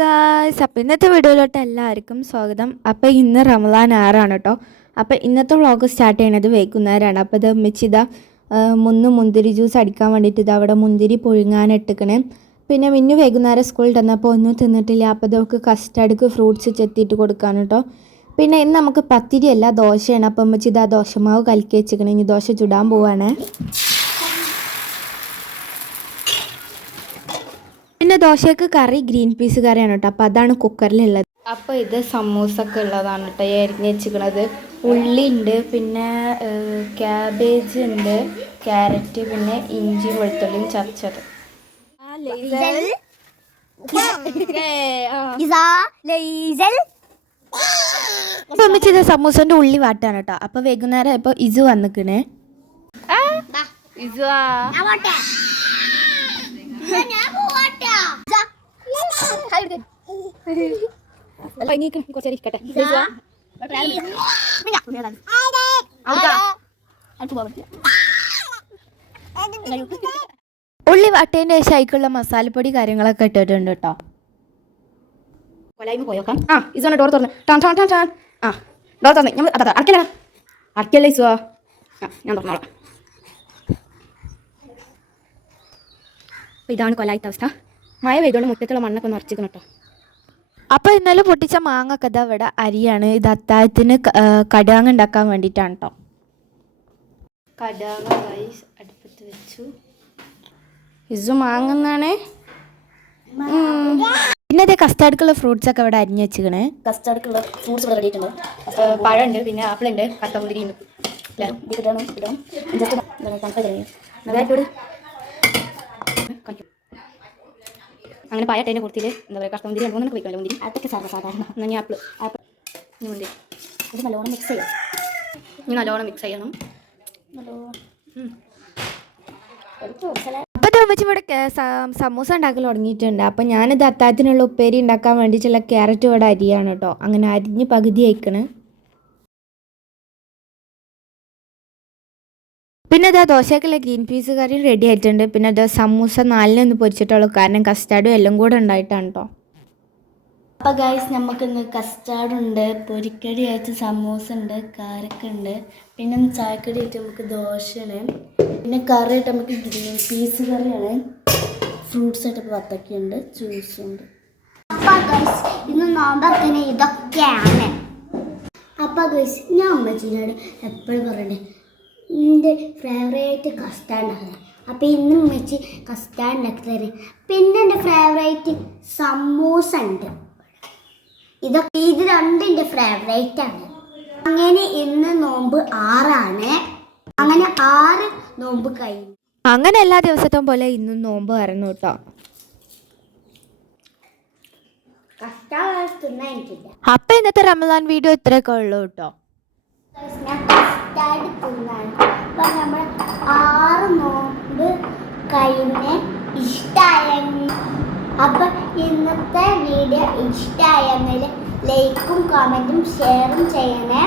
Guys, അപ്പോൾ ഇന്നത്തെ വീഡിയോയിലോട്ട് എല്ലാവർക്കും സ്വാഗതം. അപ്പോൾ ഇന്ന് റമദാൻ 6 കേട്ടോ. അപ്പോൾ ഇന്നത്തെ വ്ളോഗ് സ്റ്റാർട്ട് ചെയ്യണത് വൈകുന്നേരമാണ്. അപ്പോൾ ഇത് മിച്ചിത മുന്തിരി ജ്യൂസ് അടിക്കാൻ വേണ്ടിയിട്ട് ഇത് അവിടെ മുന്തിരി പുഴുങ്ങാനിട്ടിക്കണേ. പിന്നെ മിന്നു വൈകുന്നേരം സ്കൂളിൽ തന്നപ്പോൾ ഒന്നും തിന്നിട്ടില്ല. അപ്പോൾ ഇതൊക്കെ കസ്റ്റർഡ്ക്ക് ഫ്രൂട്ട്സ് ചെത്തിയിട്ട് കൊടുക്കാൻ കേട്ടോ. പിന്നെ ഇന്ന് നമുക്ക് പത്തിരിയല്ല ദോശയാണ്. അപ്പം മിച്ചിത ദോശമാവ് കലക്കി വെച്ചിക്കണേ. ഇനി ദോശ ചുടാൻ പോവാണ്. പിന്നെ ദോശയ്ക്ക് കറി ഗ്രീൻ പീസ് കറിയാണ് കേട്ടോ. അപ്പോൾ അതാണ് കുക്കറിലുള്ളത്. അപ്പോൾ ഇത് സമൂസൊക്കെ ഉള്ളതാണ് കേട്ടോ. അരിഞ്ഞ് വെച്ചിരിക്കണത് ഉള്ളി ഉണ്ട്, പിന്നെ ക്യാബേജ് ഉണ്ട്, ക്യാരറ്റ്, പിന്നെ ഇഞ്ചി വെളുത്തുള്ളിയും ചതച്ചത്. അപ്പോൾ അമ്മച്ചിത് സമൂസൻ്റെ ഉള്ളി വാട്ടാണ് കേട്ടോ. അപ്പോൾ വൈകുന്നേരം ഇപ്പോൾ ഇസു വന്നിക്കണേ. ഇസു ഉള്ളി വട്ടേൻ്റെ ശേഷം അതിക്കുള്ള മസാലപ്പൊടി കാര്യങ്ങളൊക്കെ ഇട്ടിട്ടുണ്ട് കേട്ടോ. പോയോക്കാം. ഇസോണ് ഡോർ തുറന്ന് ഡോർ തുറന്ന് ഞാൻ അടക്കല്ലേ ഇസുവാ. ഞാൻ തുറന്നോളാം. അപ്പോൾ ഇതാണ് കൊലായിത്ത അവസ്ഥ. മഴ പെയ്തോണ്ട് മുറ്റത്തുള്ള മണ്ണൊക്കെ നിറച്ചിരിക്കണം കേട്ടോ. അപ്പോൾ ഇന്നലെ പൊട്ടിച്ച മാങ്ങ കഥ ഇവിടെ അരിയാണ്. ഇത് അത്താഴത്തിന് കടാങ്ങ ഉണ്ടാക്കാൻ വേണ്ടിയിട്ടാണ് കേട്ടോ. കടാങ്ങ റൈസ് അടുപ്പത്ത് വെച്ചു. ഇസു മാങ്ങന്നാണ്. പിന്നെ അതേ കസ്റ്റാർഡ്ക്കുള്ള ഫ്രൂട്ട്സ് ഒക്കെ ഇവിടെ അരിഞ്ഞ് വെച്ചിക്കണേ. കസ്റ്റാർഡ്ക്കുള്ള ഫ്രൂട്ട്സ് ഇവിടെ റെഡി ആയിട്ടുണ്ട്. പഴമുണ്ട്, പിന്നെ ആപ്പിൾ ഉണ്ട്, കട്ടമുന്തിരി ഉണ്ട്. അങ്ങനെ പായട്ടതിൻ്റെ കുർത്തിയിൽ എന്താ പറയുക കഷ്ടമുന്തിരി രണ്ടു കഴിക്കാമല്ലോ. മുന്തിരി അതൊക്കെ സാധാരണ. എന്നാൽ ആപ്പിൾ ഇനി മുന്തിരി ഇത് നല്ലോണം മിക്സ് ചെയ്യാം. ഇനി നല്ലോണം മിക്സ് ചെയ്യണം. അപ്പോൾ തോമച്ച് ഇവിടെ സമൂസ ഉണ്ടാക്കൽ തുടങ്ങിയിട്ടുണ്ട്. അപ്പോൾ ഞാനിത് അത്താഴത്തിനുള്ള ഉപ്പേരി ഉണ്ടാക്കാൻ വേണ്ടിയിട്ടുള്ള ക്യാരറ്റ് ഇവിടെ അരിയാണ് കേട്ടോ. അങ്ങനെ അരിഞ്ഞ് പകുതി അയക്കണ്. പിന്നെ അത് ദോശക്കുള്ള ഗ്രീൻ പീസ് കറി റെഡി ആയിട്ടുണ്ട്. പിന്നെ അത് സമൂസ 4 പൊരിച്ചിട്ടുള്ളൂ, കാരണം കസ്റ്റാർഡും എല്ലാം കൂടെ ഉണ്ടായിട്ടാണ് കേട്ടോ. അപ്പോൾ ഗൈസ്, നമുക്കിന്ന് കസ്റ്റാർഡുണ്ട്, പൊരിക്കടി ആയിട്ട് സമൂസ ഉണ്ട്, കാരക്ക ഉണ്ട്, പിന്നെ ചായക്കടി ആയിട്ട് നമുക്ക് ദോശയാണ്, പിന്നെ കറി ആയിട്ട് നമുക്ക് ഗ്രീൻ പീസ് കറിയാണ്, ഫ്രൂട്ട്സ് ആയിട്ട് വത്തക്കയുണ്ട്, ജ്യൂസുണ്ട്. അപ്പോൾ ഗൈസ്, ഇന്ന് നോമ്പത്തിന് ഇതൊക്കെയാണ്. അപ്പോൾ ഗൈസ്, ഞാൻ അമ്മച്ചിനോട് എപ്പോഴും പറയണ്ടേ എൻ്റെ ഫേവറേറ്റ് കസ്റ്റാർഡാണ്. അപ്പോൾ ഇന്നും വെച്ച് കസ്റ്റാർഡ് ഉണ്ടാക്കി തരും. പിന്നെ എൻ്റെ ഫേവറേറ്റ് സമൂസ ഉണ്ട്. ഇത് രണ്ടും എൻ്റെ ഫേവറേറ്റാണ്. അങ്ങനെ ഇന്ന് നോമ്പ് 6 അങ്ങനെ 6 നോമ്പ് കഴിഞ്ഞു. അങ്ങനെ എല്ലാ ദിവസത്തും പോലെ ഇന്നും നോമ്പ് വരണം കേട്ടോ. കസ്റ്റാർഡ് തിന്നാൻ എനിക്കില്ല. അപ്പം ഇന്നത്തെ റമദാൻ വീഡിയോ ഇത്രയൊക്കെ ഉള്ളൂ കേട്ടോ. അപ്പോൾ നമ്മൾ 6 നോമ്പ് കഴിഞ്ഞ് ഇഷ്ടമായെങ്കിൽ, അപ്പം ഇന്നത്തെ വീഡിയോ ഇഷ്ടമായെങ്കിൽ ലൈക്കും കമൻറ്റും ഷെയറും ചെയ്യണേ.